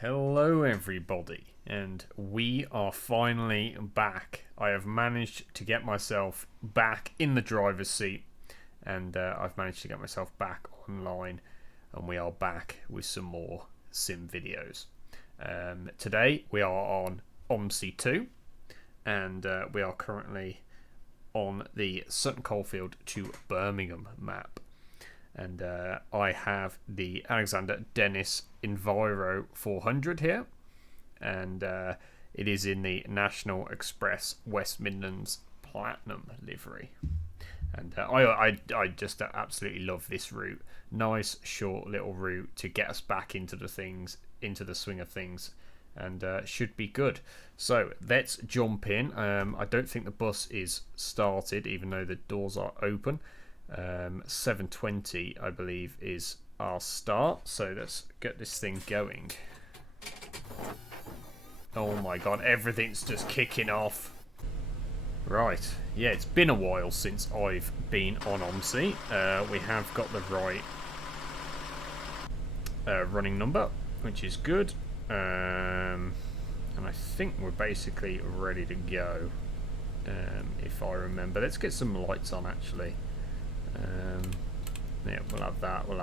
Hello everybody, and we are finally back. I have managed to get myself back in the driver's seat, and I've managed to get myself back online, and we are back with some more sim videos. Today we are on Omsi 2, and we are currently on the Sutton Coldfield to Birmingham map. And I have the Alexander Dennis Enviro 400 here, and it is in the National Express West Midlands Platinum livery. And I just absolutely love this route. Nice short little route to get us back into the swing of things, and should be good. So let's jump in. I don't think the bus is started, even though the doors are open. 7:20 I believe is our start, so let's get this thing going. Oh my god, everything's just kicking off. Right, yeah, it's been a while since I've been on Omsi. We have got the right running number, which is good, and I think we're basically ready to go, if I remember. Let's get some lights on actually. Yeah, we'll have that. We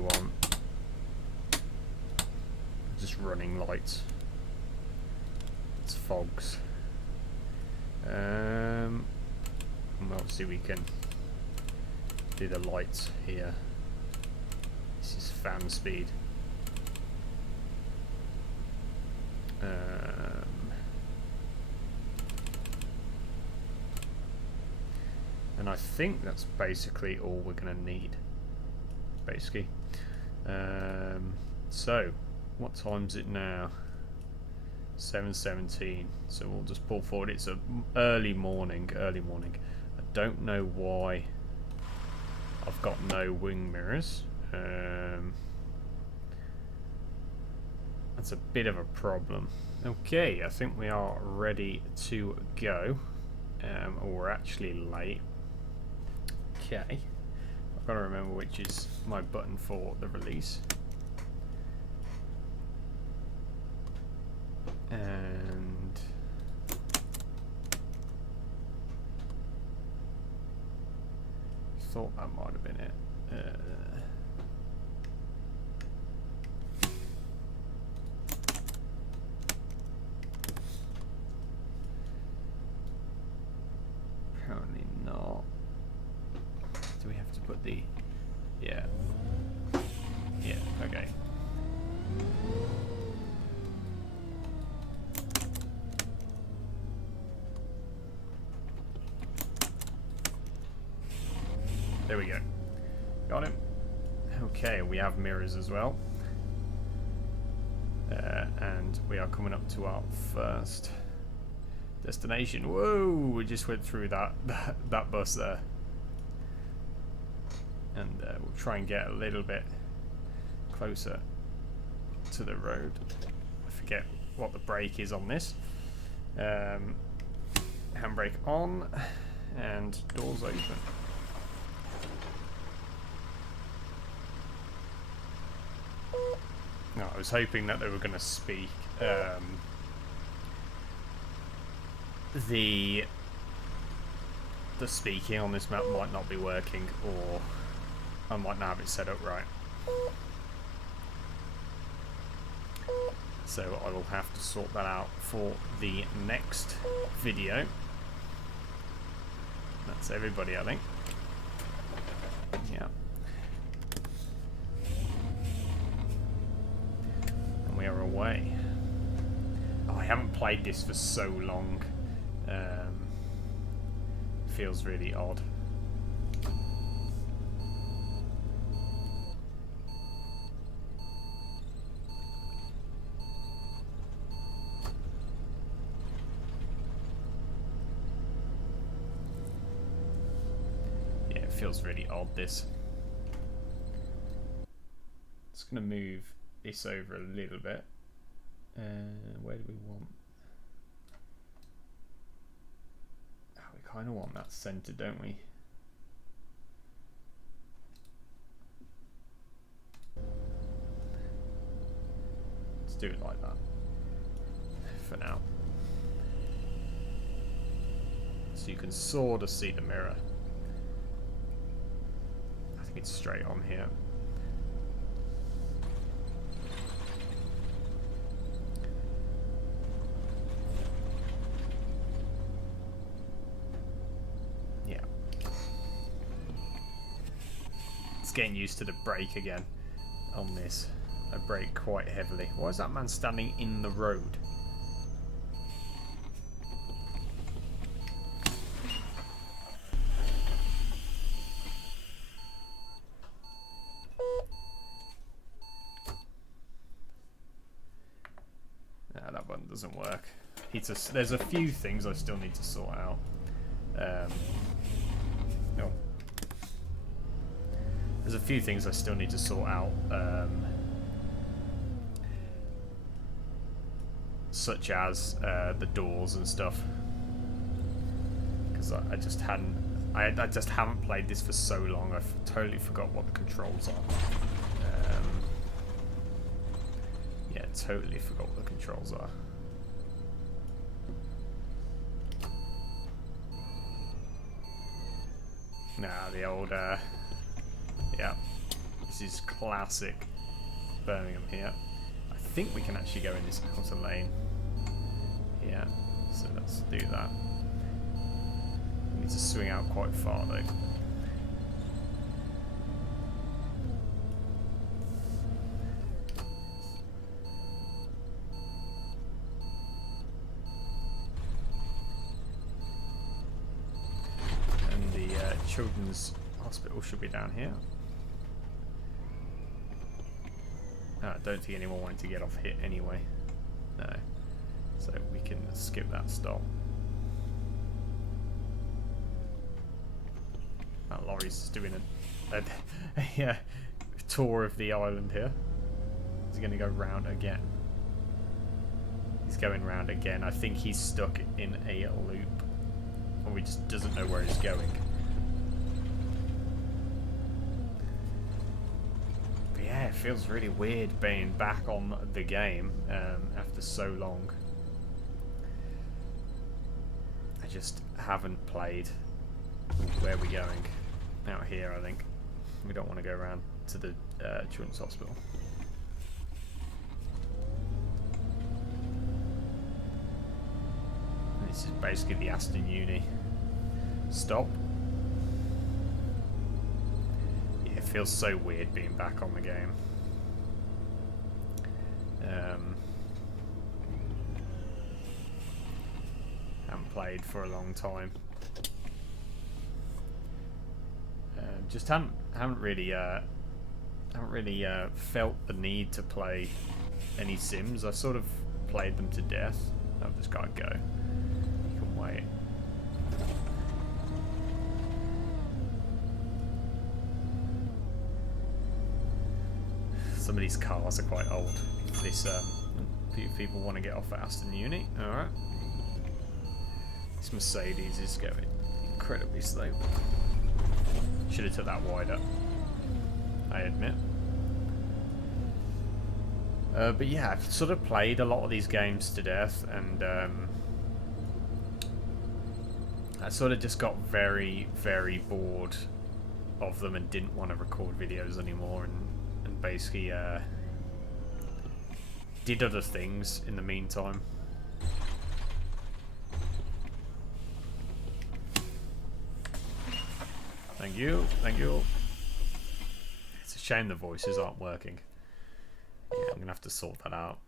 want just running lights. It's fogs. And obviously we can do the lights here. This is fan speed. And I think that's basically all we're going to need. Basically. So, what time is it now? 7:17. So we'll just pull forward. It's a early morning. I don't know why I've got no wing mirrors. That's a bit of a problem. Okay, I think we are ready to go. We're actually late. Okay, I've got to remember which is my button for the release. And thought that might have been it. Apparently not. Do we have to put the... Yeah, okay. There we go. Got him. Okay, we have mirrors as well. And we are coming up to our first destination. Whoa, we just went through that bus there. And we'll try and get a little bit closer to the road. I forget what the brake is on this. Handbrake on, and doors open. No, I was hoping that they were going to speak. The speaking on this map might not be working, or I might not have it set up right. So I will have to sort that out for the next video. That's everybody, I think. Yeah. And we are away. Oh, I haven't played this for so long. Feels really odd. Feels really odd, this. Just gonna move this over a little bit. Where do we want? Oh, we kind of want that centre, don't we? do it like that for now. So you can sort of see the mirror. I think it's straight on here. Yeah. It's getting used to the brake again on this. I brake quite heavily. Why is that man standing in the road? Nah, that one doesn't work. There's a few things I still need to sort out. There's a few things I still need to sort out. Such as the doors and stuff, because I just haven't played this for so long. I've totally forgot what the controls are. Yeah, totally forgot what the controls are. Nah, the old yeah, this is classic Birmingham here. I think we can actually go in this outer lane. Yeah, so let's do that. We need to swing out quite far though. And the children's hospital should be down here. I don't think anyone wanted to get off hit anyway. No. So we can skip that stop. That lorry's just doing a tour of the island here. He's going to go round again. He's going round again. I think he's stuck in a loop. Or he just doesn't know where he's going. Yeah, it feels really weird being back on the game after so long. I just haven't played. Where are we going? Out here, I think. We don't want to go around to the children's hospital. This is basically the Aston Uni stop. It feels so weird being back on the game. Haven't played for a long time. Just haven't really felt the need to play any Sims. I sort of played them to death. I've just got to go. You can wait. Some of these cars are quite old. This few people want to get off at Aston Uni. Alright. This Mercedes is going incredibly slow. Should have took that wider, I admit. But yeah, I've sort of played a lot of these games to death, and I sort of just got very, very bored of them and didn't want to record videos anymore, and basically did other things in the meantime. Thank you, thank you. It's a shame the voices aren't working. Yeah, I'm gonna have to sort that out.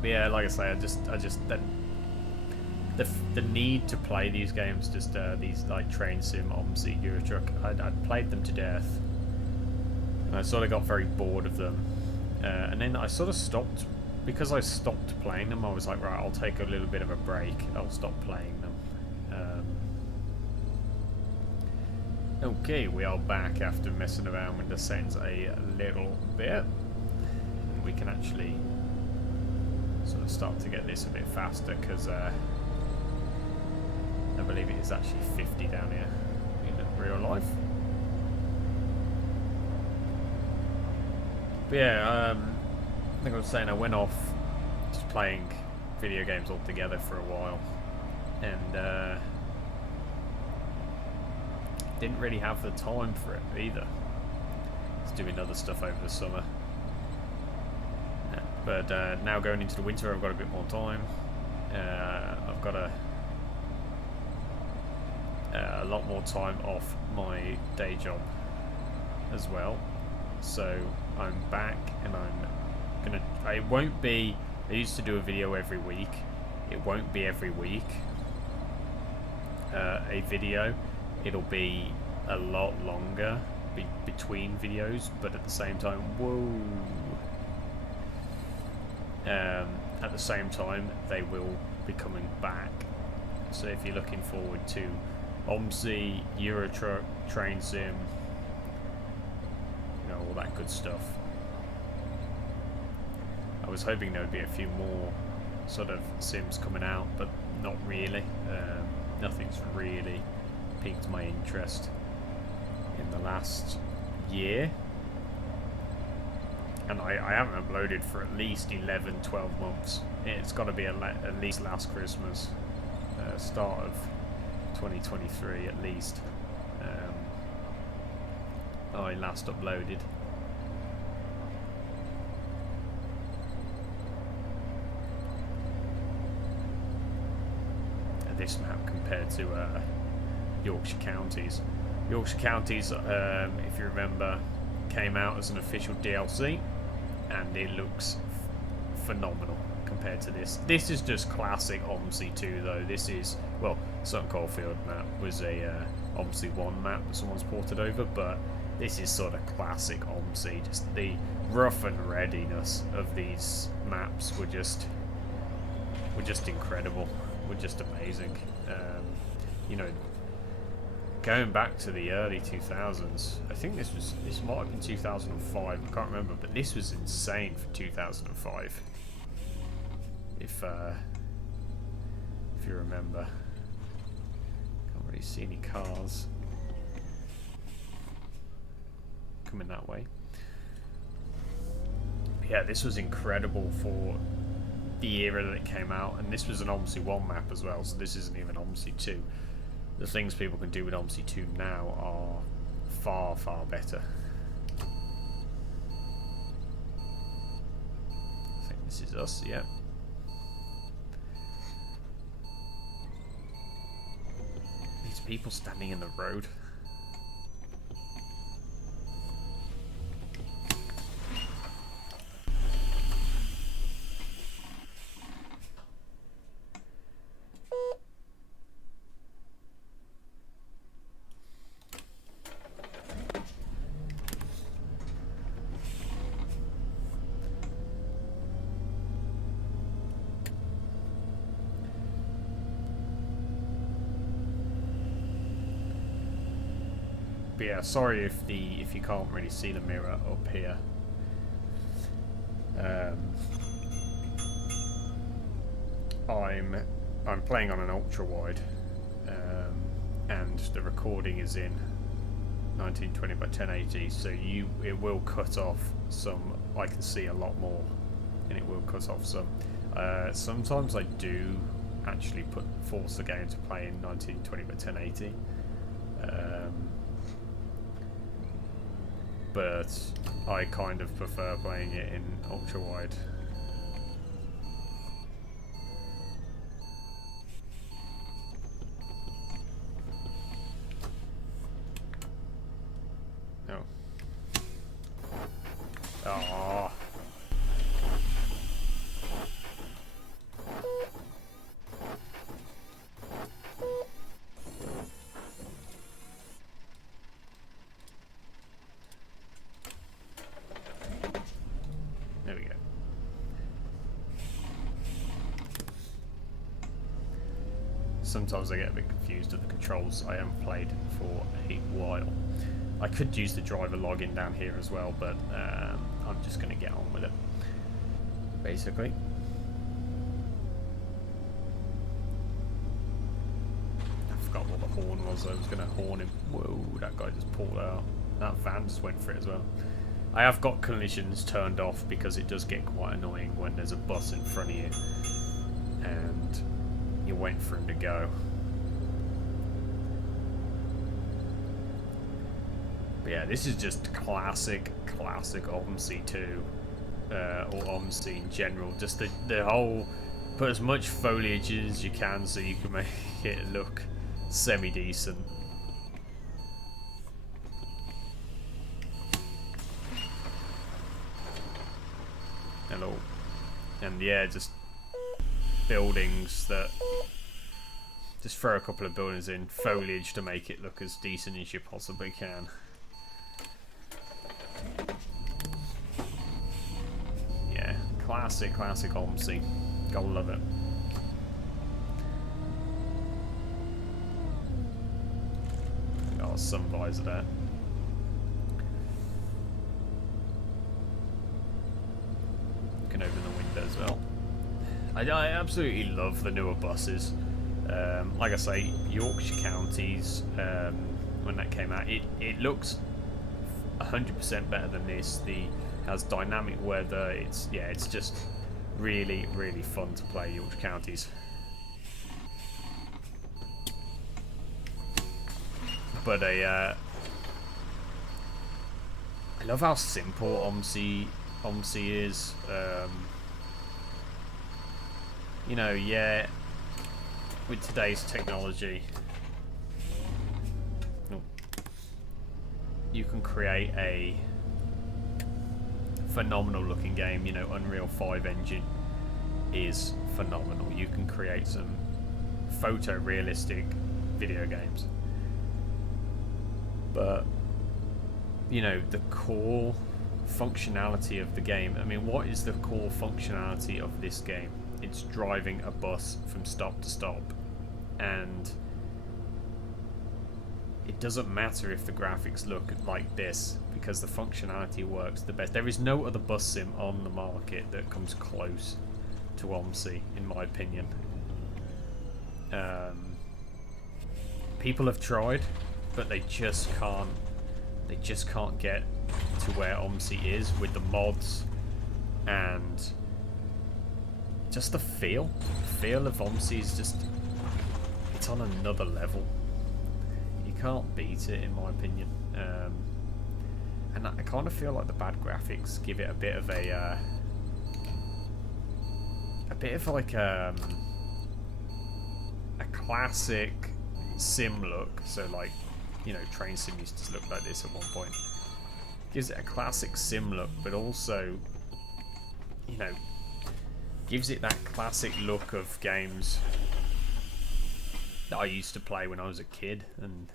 But yeah, like I say, I just the need to play these games, just these like train sim, Omsi, Euro Truck, I'd played them to death, and I sort of got very bored of them, and then I sort of stopped. Because I stopped playing them, I was like, right, I'll take a little bit of a break, I'll stop playing them. Okay, we are back after messing around with the settings a little bit. we can actually sort of start to get this a bit faster, because I believe it is actually 50 down here in real life. But yeah, I think I was saying I went off just playing video games altogether for a while, and didn't really have the time for it either. I was doing other stuff over the summer. But now going into the winter, I've got a bit more time. I've got a lot more time off my day job as well. So I'm back, and it won't be, I used to do a video every week. It won't be every week a video. It'll be a lot longer between videos, but at the same time, at the same time, they will be coming back. So if you're looking forward to Omsi, Euro Truck, Train Sim, all that good stuff. I was hoping there would be a few more sort of sims coming out, but not really. Nothing's really piqued my interest in the last year, and I haven't uploaded for at least 11-12 months. It's got to be at least last Christmas, start of 2023 at least. I last uploaded. This map compared to Yorkshire Counties. Yorkshire Counties, if you remember, came out as an official DLC, and it looks phenomenal compared to this. This is just classic Omsi 2 though. This is, well, Sutton Coldfield map was a Omsi 1 map that someone's ported over, but this is sort of classic Omsi. Just the rough and readiness of these maps were just incredible. Were just amazing. Going back to the early 2000s, I think this might have been 2005, I can't remember, but this was insane for 2005. If you remember. Can't really see any cars coming that way. But yeah, this was incredible for the era that it came out, and this was an Omsi 1 map as well, so this isn't even Omsi 2. The things people can do with Omsi 2 now are far, far better. I think this is us, yeah. These people standing in the road. But yeah, sorry if you can't really see the mirror up here. I'm playing on an ultra wide, and the recording is in 1920 by 1080, so it will cut off some. I can see a lot more, and it will cut off some. Sometimes I do actually force the game to play in 1920 by 1080. But I kind of prefer playing it in ultra wide. No. Oh. There we go. Sometimes I get a bit confused with the controls. I haven't played for a while. I could use the driver login down here as well, but I'm just going to get on with it. basically. I forgot what the horn was. I was going to horn him. Whoa, that guy just pulled out. That van just went for it as well. I have got collisions turned off because it does get quite annoying when there's a bus in front of you and you're waiting for him to go. But yeah, this is just classic Omsi 2, or Omsi in general. Just the whole, put as much foliage in as you can so you can make it look semi-decent. Hello. And yeah, just buildings that, just throw a couple of buildings in, foliage to make it look as decent as you possibly can. Yeah, classic Omsi. Gotta love it. Got a sun visor there. Can open the window as well. I absolutely love the newer buses. Like I say, Yorkshire counties, when that came out, it looks 100% better than this. Has dynamic weather. It's just really fun to play Yorkshire counties. But I love how simple Omsi is. You know, yeah, with today's technology, you can create a phenomenal looking game. You know, Unreal 5 engine is phenomenal. You can create some photorealistic video games. But, you know, the core functionality of the game, I mean, what is the core functionality of this game? It's driving a bus from stop to stop, and it doesn't matter if the graphics look like this because the functionality works the best. There is no other bus sim on the market that comes close to Omsi, in my opinion. People have tried, but they just can't get to where Omsi is with the mods and just the feel of Omsi is just, it's on another level. You can't beat it, in my opinion. And I kind of feel like the bad graphics give it a bit of like a classic sim look. So like, you know, train sim used to look like this at one point. Gives it a classic sim look, but also, you know, gives it that classic look of games that I used to play when I was a kid. And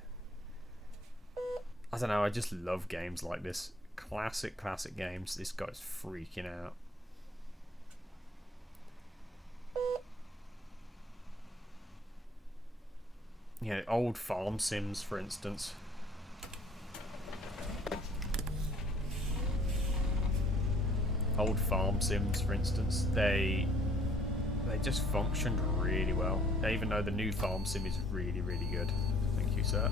I don't know, I just love games like this. Classic games. This guy's freaking out. You know, old farm sims, for instance. Old farm sims, for instance, they just functioned really well. Even though the new farm sim is really good. Thank you, sir.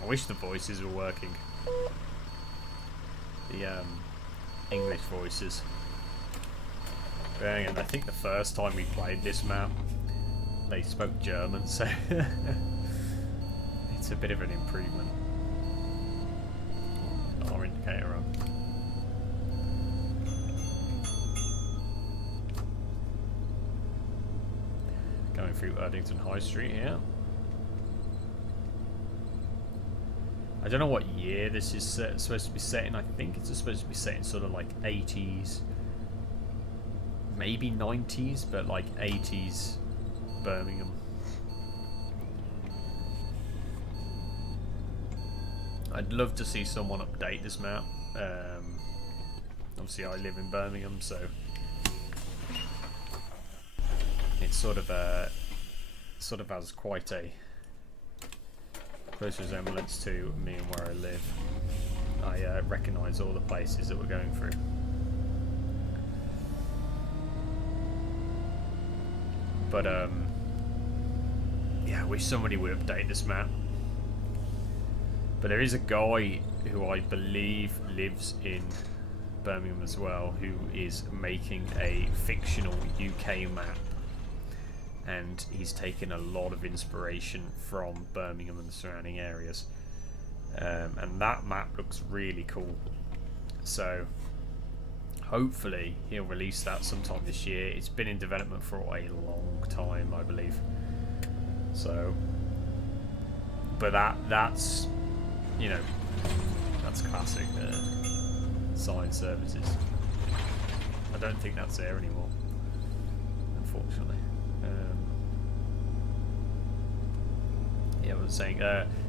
I wish the voices were working. The English voices. But again, I think the first time we played this map, they spoke German, so it's a bit of an improvement. Our indicator on. Going through Erdington High Street here. I don't know what year this is supposed to be set in. I think it's supposed to be set in sort of like 80s, maybe 90s, but like 80s Birmingham. I'd love to see someone update this map. Obviously I live in Birmingham, so it's sort of has quite a close resemblance to me and where I live. I recognise all the places that we're going through. But yeah, I wish somebody would update this map. But there is a guy who I believe lives in Birmingham as well, who is making a fictional UK map, and he's taken a lot of inspiration from Birmingham and the surrounding areas, and that map looks really cool. So hopefully he'll release that sometime this year. It's been in development for a long time, I believe. So, but that's, you know, that's classic science services. I don't think that's there anymore, unfortunately. Yeah, I was saying,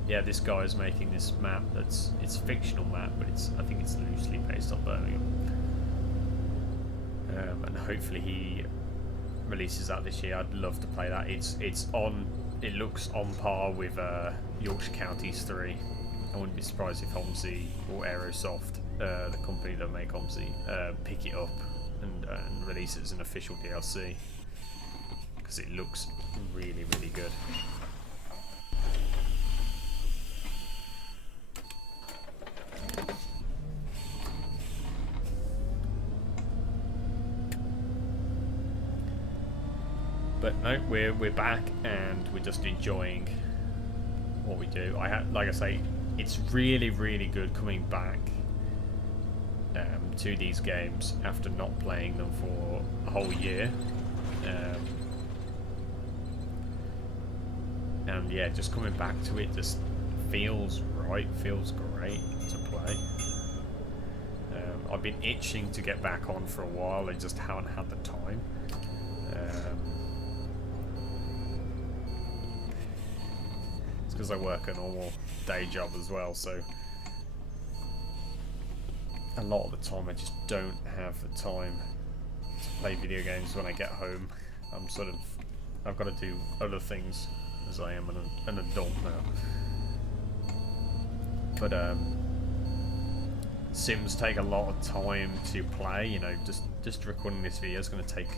yeah, this guy is making this map. It's a fictional map, but I think it's loosely based on Birmingham. And hopefully he releases that this year. I'd love to play that. It looks on par with Yorkshire Counties 3. I wouldn't be surprised if Omsi or Aerosoft, the company that make Omsi, pick it up and release it as an official DLC, because it looks really, really good. But no, we're back and we're just enjoying what we do. Like I say, it's really, really good coming back to these games after not playing them for a whole year. And yeah, just coming back to it just feels right, feels great to play. I've been itching to get back on for a while. I just haven't had the time. Because I work a normal day job as well, so a lot of the time I just don't have the time to play video games when I get home. I've got to do other things as I am an adult now. But Sims take a lot of time to play. You know, just recording this video is going to take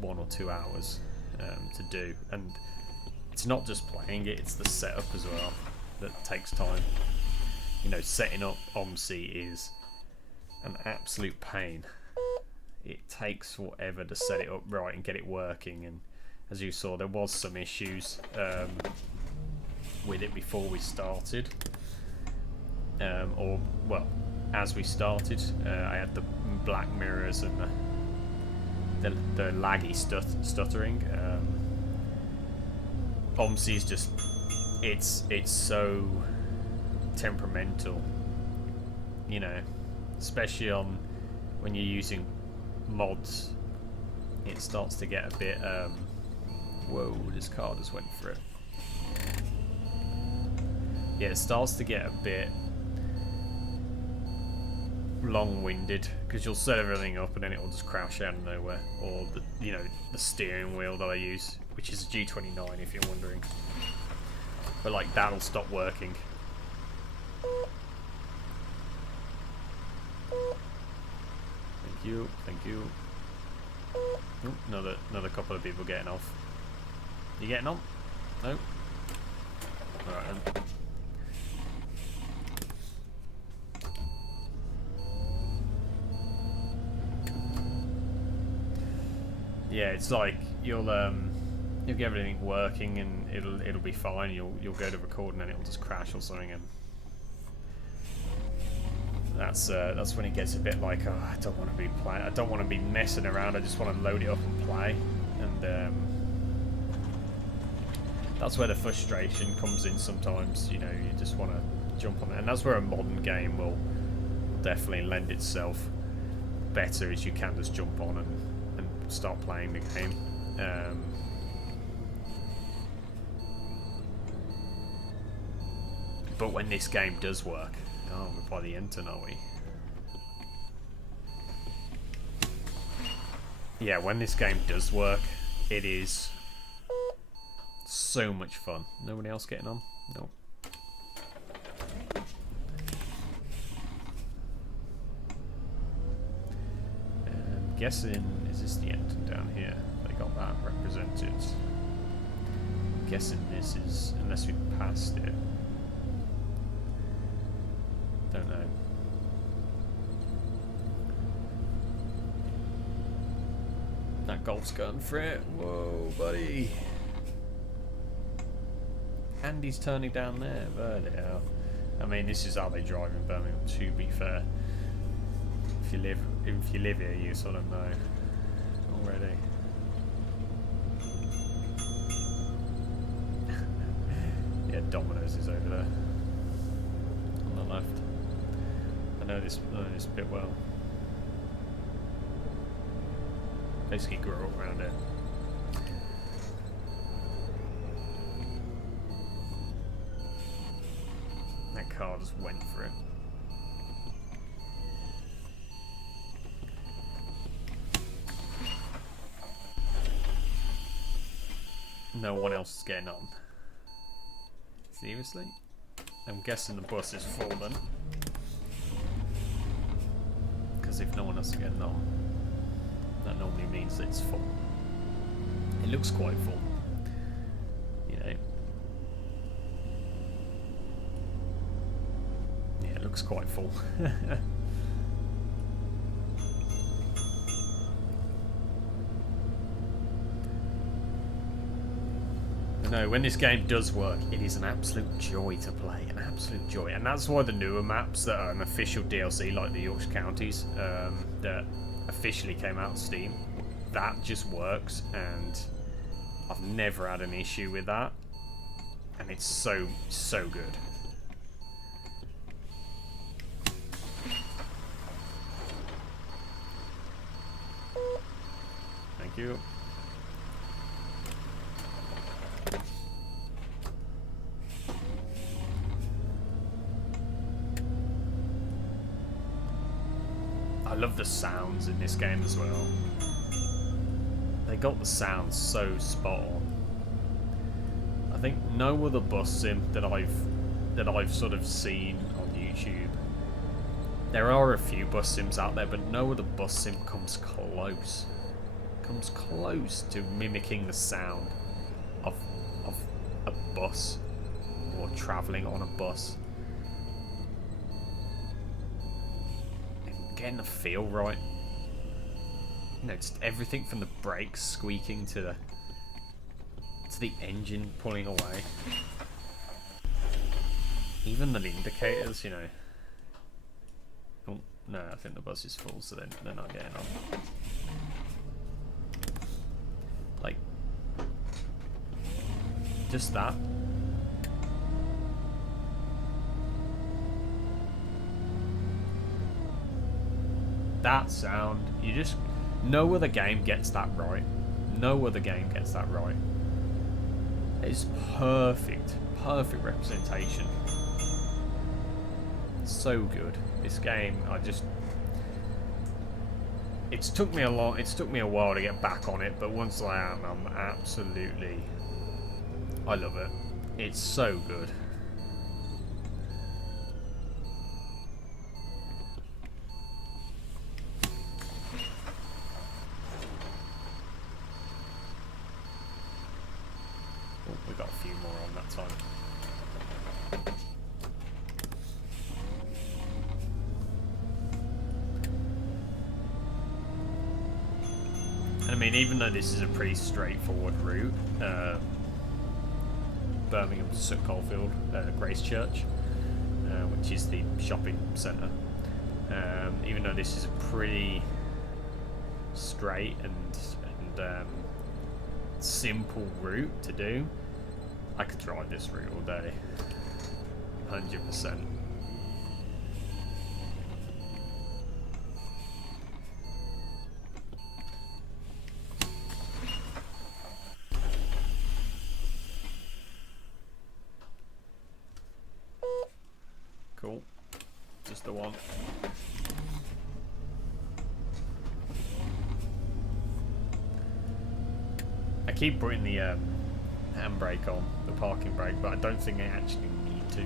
1 or 2 hours to do, and it's not just playing it, it's the setup as well that takes time. You know, setting up Omsi is an absolute pain. It takes forever to set it up right and get it working, and as you saw, there was some issues with it before we started. As we started, I had the black mirrors and the laggy stuttering. Omsi's just, it's so temperamental, you know, especially on when you're using mods. It starts to get a bit whoa, this car just went for it. Yeah, it starts to get a bit long-winded, because you'll set everything up and then it will just crash out of nowhere. Or the steering wheel that I use, which is a G29 if you're wondering, but like that'll stop working. Thank you. Oh, another couple of people getting off. You getting on? No. All right then. Yeah, it's like you'll get everything working and it'll be fine. You'll go to record and then it'll just crash or something, and that's when it gets a bit like, oh, I don't want to be playing. I don't want to be messing around. I just want to load it up and play, and that's where the frustration comes in sometimes. You know, you just want to jump on it, and that's where a modern game will definitely lend itself better, is you can just jump on and start playing the game. But when this game does work, oh, we're by the end, are we? Yeah, when this game does work, it is so much fun. Nobody else getting on? No. I'm guessing, is this the end down here? They got that represented. I'm guessing this is, unless we passed it. Don't know. That golf's going for it. Whoa, buddy. Andy's turning down there. Bloody hell. I mean, this is how they drive in Birmingham, to be fair. If you live here, you sort of know already. Yeah, Domino's is over there on the left. I know this bit well. Basically grew up around it. That car just went for it. No one else is getting on. Seriously? I'm guessing the bus is full then. Because if no one else is getting on, that normally means it's full. It looks quite full, you know. Yeah, it looks quite full. No, when this game does work, it is an absolute joy to play, an absolute joy, and that's why the newer maps that are an official DLC, like the Yorkshire Counties, that officially came out on Steam, that just works, and I've never had an issue with that, and it's so good. Thank you. I love the sounds in this game as well. They got the sounds so spot on. I think no other bus sim that I've sort of seen on YouTube. There are a few bus sims out there, but no other bus sim comes close. Comes close to mimicking the sound of a bus or travelling on a bus. Getting the feel right. You know, it's everything from the brakes squeaking to the engine pulling away. Even the indicators, you know. Oh, no, I think the bus is full, so they're not getting on. Like, just that. That sound, you just, no other game gets that right. No other game gets that right. It's perfect representation. So good. This game, it's took me a while to get back on it, but once I am, I'm absolutely, I love it. It's so good. We got a few more on that time. And I mean, even though this is a pretty straightforward route, Birmingham to St Coalfield, Grace Church, which is the shopping centre. Even though this is a pretty straight and simple route to do, I could drive this route all day, 100%. the one. I keep putting the handbrake on, the parking brake, but I don't think I actually need to.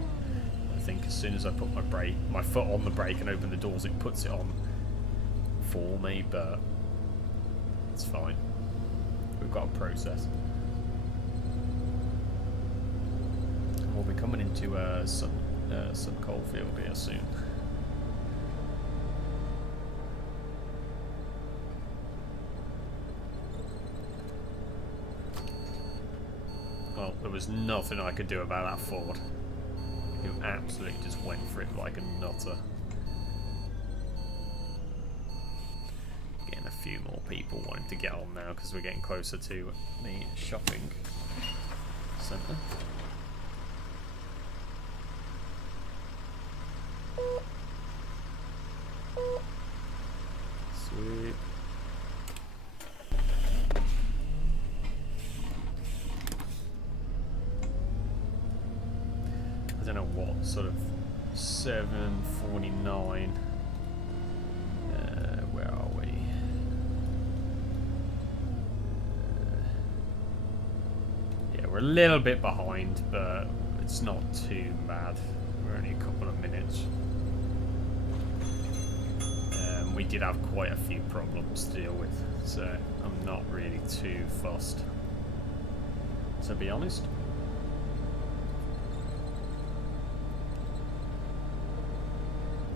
I think as soon as I put my foot on the brake and open the doors, it puts it on for me, but it's fine. We've got a process. We'll be coming into some coalfield here soon. Well, there was nothing I could do about that Ford. Who absolutely just went for it like a nutter. Getting a few more people wanting to get on now because we're getting closer to the shopping centre. Sweet. I don't know what sort of 7:49. Where are we? Yeah, we're a little bit behind, but it's not too bad. We're only a couple of minutes. We did have quite a few problems to deal with, so I'm not really too fussed, to be honest.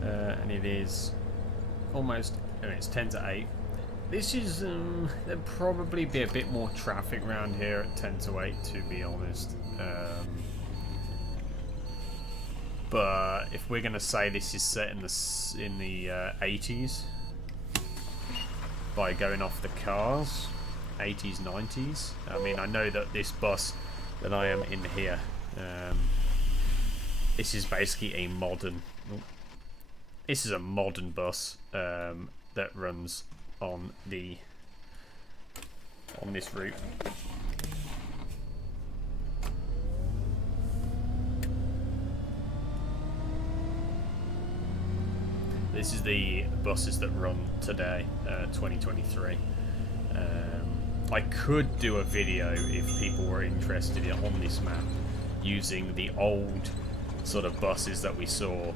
And it is almost, it's 10 to 8. This is, there'd probably be a bit more traffic around here at 10 to 8, to be honest. But if we're going to say this is set in the 80s, by going off the cars, 80s, 90s. I mean, I know that this bus that I am in here, this is basically a modern. This is a modern bus that runs on this route. This is the buses that run today, 2023. I could do a video if people were interested on this map using the old sort of buses that we saw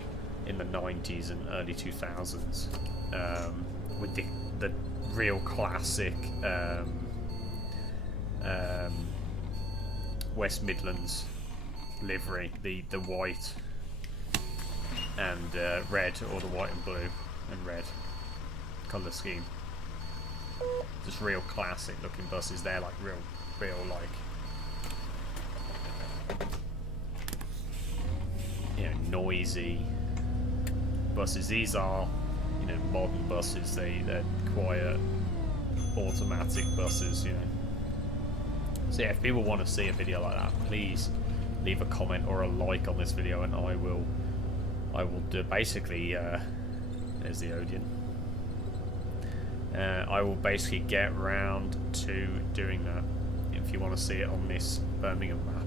in the 90s and early 2000s, with the real classic West Midlands livery, the white and red, or the white and blue and red colour scheme. Just real classic looking buses. They're like real like, you know, noisy buses. These are, you know, modern buses. They're quiet, automatic buses, you know. So yeah, if people want to see a video like that, please leave a comment or a like on this video, and I will do basically. There's the Odeon. I will basically get round to doing that if you want to see it on this Birmingham map.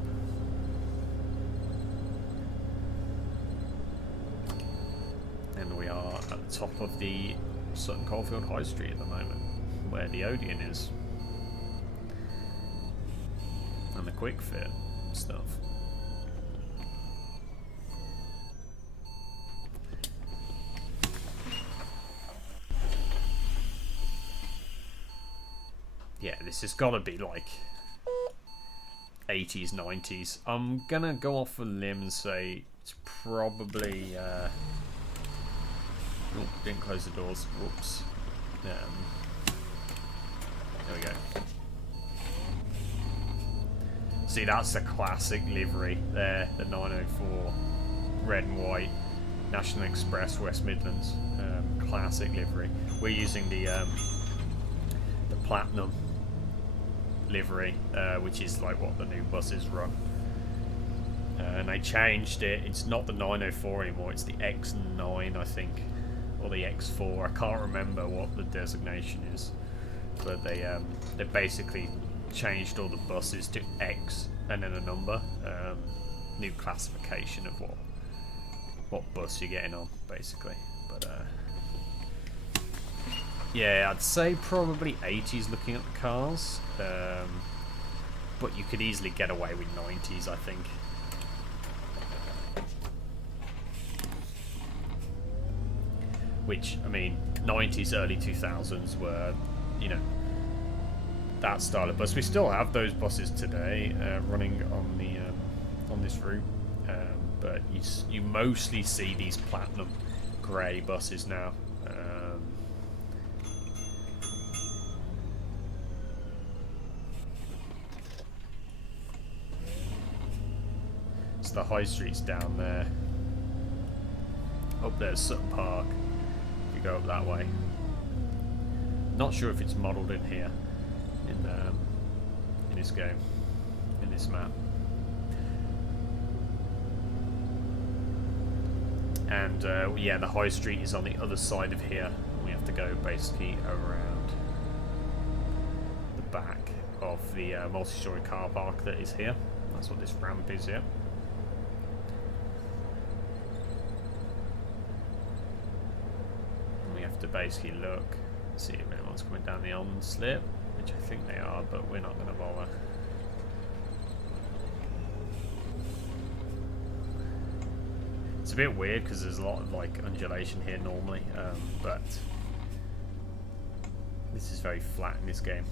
And we are at the top of the Sutton Coldfield High Street at the moment, where the Odeon is, and the quick fit stuff. Yeah, this has got to be like 80s, 90s. I'm gonna go off a limb and say it's probably. Oh, didn't close the doors. Whoops. There we go. See, that's the classic livery there, the 904 red and white National Express West Midlands classic livery. We're using the platinum livery, which is like what the new buses run, and they changed it. It's not the 904 anymore, it's the X9, I think, or the X4. I can't remember what the designation is, but they basically changed all the buses to X and then a number, new classification of what what bus you're getting on, basically. But yeah, I'd say probably 80s looking at the cars, but you could easily get away with 90s, I think. Which, I mean, 90s, early 2000s were, you know, that style of bus. We still have those buses today running on the on this route, but you mostly see these platinum grey buses now. So the high street's down there. Up there's Sutton Park. If you go up that way. Not sure if it's modelled in here in this game, in this map. And yeah, the high street is on the other side of here. We have to go basically around the back of the multi-storey car park that is here. That's what this ramp is here. And we have to basically look, see if anyone's coming down the on-slip, which I think they are, but we're not going to bother. It's a bit weird because there's a lot of like undulation here normally, but this is very flat in this game.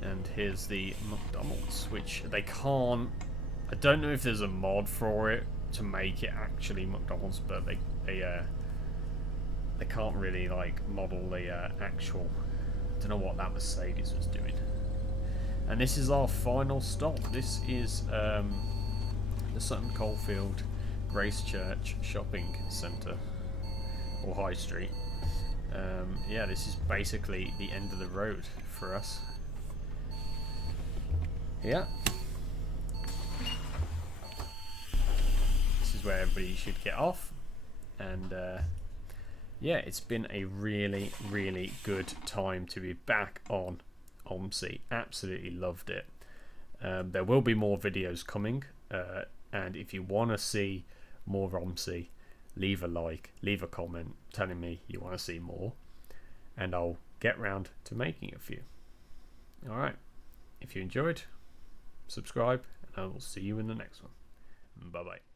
And here's the McDonald's, which they can't. I don't know if there's a mod for it to make it actually McDonald's, but they can't really like model the actual. Don't know what that Mercedes was doing. And this is our final stop. This is the Sutton Coldfield Grace Church Shopping Centre, or High Street. Yeah, this is basically the end of the road for us. Yeah. This is where everybody should get off. And yeah, it's been a really, really good time to be back on Omsi. Absolutely loved it. There will be more videos coming, and if you want to see more Omsi, leave a like, leave a comment telling me you want to see more, and I'll get round to making a few. Alright, if you enjoyed, subscribe, and I will see you in the next one. Bye bye.